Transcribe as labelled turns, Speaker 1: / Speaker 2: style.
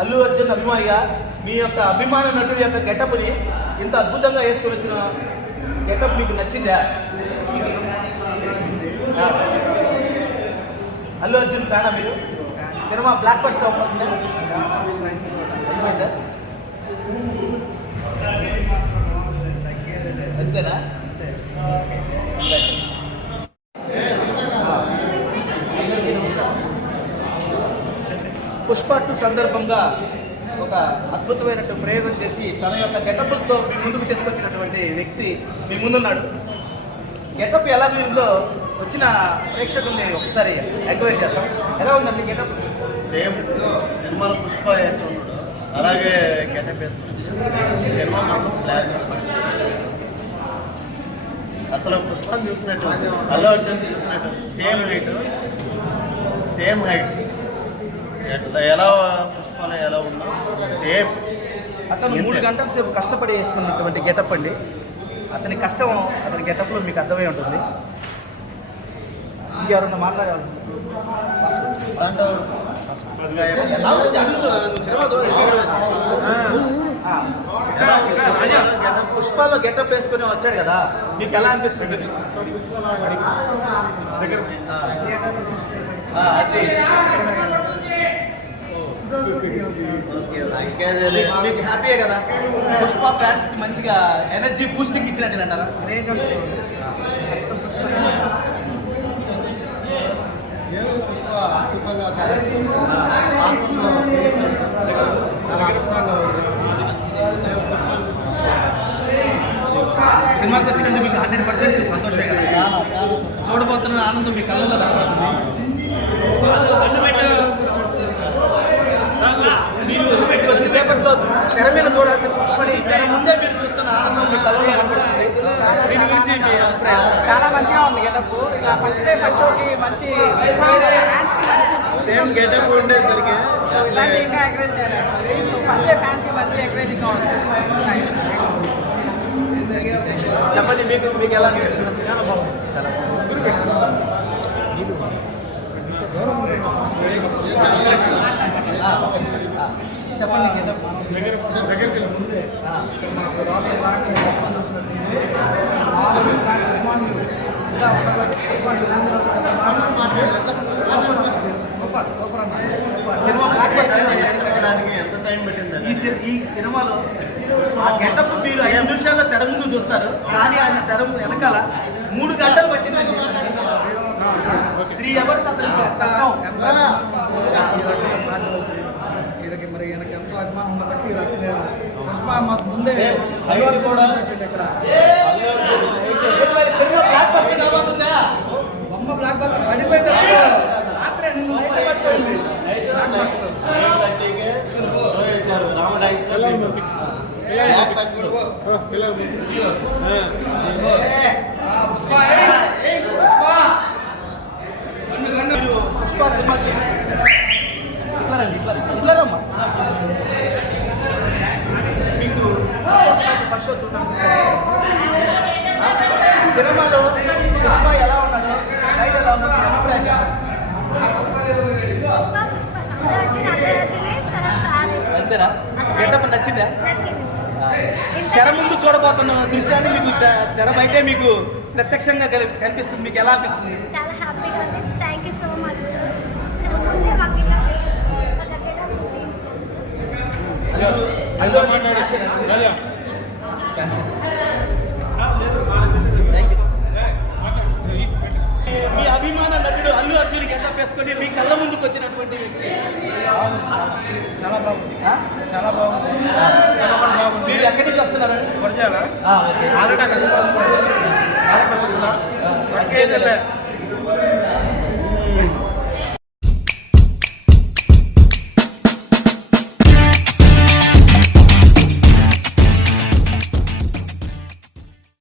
Speaker 1: అల్లు అర్జున్ అభిమానిగా మీ యొక్క అభిమాన నటుడి యొక్క గెటప్ని ఇంత అద్భుతంగా వేసుకొని వచ్చిన గెటప్ మీకు నచ్చిందా. అల్లు అర్జున్ ఫ్యానా మీరు? సినిమా బ్లాక్ బస్టర్ అవుతుందా అయిపోయిందా? అంతేనా? పుష్ప టూ సందర్భంగా ఒక అద్భుతమైనటువంటి ప్రయోగం చేసి తన యొక్క గెటప్లతో మీ ముందుకు తీసుకొచ్చినటువంటి వ్యక్తి మీ ముందున్నాడు. గెటప్ ఎలా ఉందో వచ్చిన ప్రేక్షకుల్ని ఒకసారి ఎంక్వైరీ చేద్దాం. ఎలా ఉందండి గెటప్?
Speaker 2: సేమ్ సినిమా పుష్ప అలాగే గెటప్ వేసుకున్నాడు. సినిమా మాత్రం అసలు పుష్పని చూసినట్టు అల్లు అర్జున్ చూసినట్టు సేమ్ హైట్ సేమ్ హైట్ ఎలా పుష్పలో ఎలా ఉందో సేమ్
Speaker 1: అతను మూడు గంటల సేపు కష్టపడి వేసుకున్నటువంటి గెటప్ అండి. అతని కష్టం అతని గెటప్లో మీకు అర్థమై ఉంటుంది. ఇంకెవరన్నా సినిమా పుష్ప- పుష్పాల్లో గెటప్ వేసుకుని వచ్చాడు కదా. మీకు ఎలా అనిపిస్తుంది? మీకు- హ్యాపీయే కదా? పుష్ప ఫ్యాన్స్కి మంచిగా ఎనర్జీ బూస్టింగ్ ఇచ్చినట్టు అంటారా? సినిమాకి వచ్చినందుకు మీకు హండ్రెడ్ పర్సెంట్ సంతోషమే కదా? చూడబోతున్న ఆనందం మీ కళ్ళలో మీరు పెట్టి కొద్దిసేపట్లో తెర మీద చూడాల్సిన పుష్పని తెర ముందే మీరు చూస్తున్న ఆనందం మీ కళ్ళలో కనపడుతుంది. దీని గురించి మీ అభిప్రాయం?
Speaker 3: చాలా మంచిగా ఉంది గెటప్. ఇలా ఫస్ట్ డే ఫస్ట్ షోకి మంచి ఫ్యాన్స్కి మంచి
Speaker 2: సేమ్ గెటప్ ఉండేసరికి
Speaker 3: సో ఇలాంటి ఇంకా ఎంకరేజ్ చేయాలి. సో ఫస్ట్ డే ఫ్యాన్స్కి మంచి ఎంకరేజింగ్గా ఉంది.
Speaker 1: చెప్పండి మీకు మీకు ఎలా అనిపిస్తుంది చాలా బాగుంది చాలా. చెప్పండి. సినిమా
Speaker 2: ఎంత టైం పట్టింది
Speaker 1: సి- ఈ సినిమాలో ఆ గెటప్ మీరు ఐదు నిమిషాల్లో తెర ముందు చూస్తారు. కానీ అది తెర వెనకాల మూడు గంటలు పట్టింది. త్రీ అవర్స్ అసలు
Speaker 3: మరి ఎంతో అభిమానం ఉండబట్టి వీళ్ళకి నేను పుష్ప మాకు ముందే
Speaker 2: కూడా.
Speaker 3: బొమ్మ బ్లాక్ బస్టర్ రాత్రే నైట్ పడిపోయింది
Speaker 1: సినిమాలో పుష్ప ఎలా ఉన్నాడో లైట్ ఎలా ఉన్నాడో మీ అభిప్రాయం
Speaker 4: పుష్ప పుష్ప అల్లు అర్జున్ అల్లు అర్జునే చాలా సారీ
Speaker 1: అంతేనా గెటప్ నచ్చిందా
Speaker 4: నచ్చింది
Speaker 1: తెర ముందు చూడబోతున్న దృశ్యాన్ని మీకు తెర బయటే మీకు ప్రత్యక్షంగా కని- కనిపిస్తుంది. మీకు ఎలా అనిపిస్తుంది?
Speaker 4: చాలా హ్యాపీగా ఉంది. Thank you so much sir
Speaker 1: వేసుకొని మీ కళ్ళ ముందుకు వచ్చినటువంటి వ్యక్తి. చాలా బాగుంది. చాలా బాగుంది. మీరు ఎక్కడి నుంచి ఓకే.
Speaker 5: ఆల్రెడీ.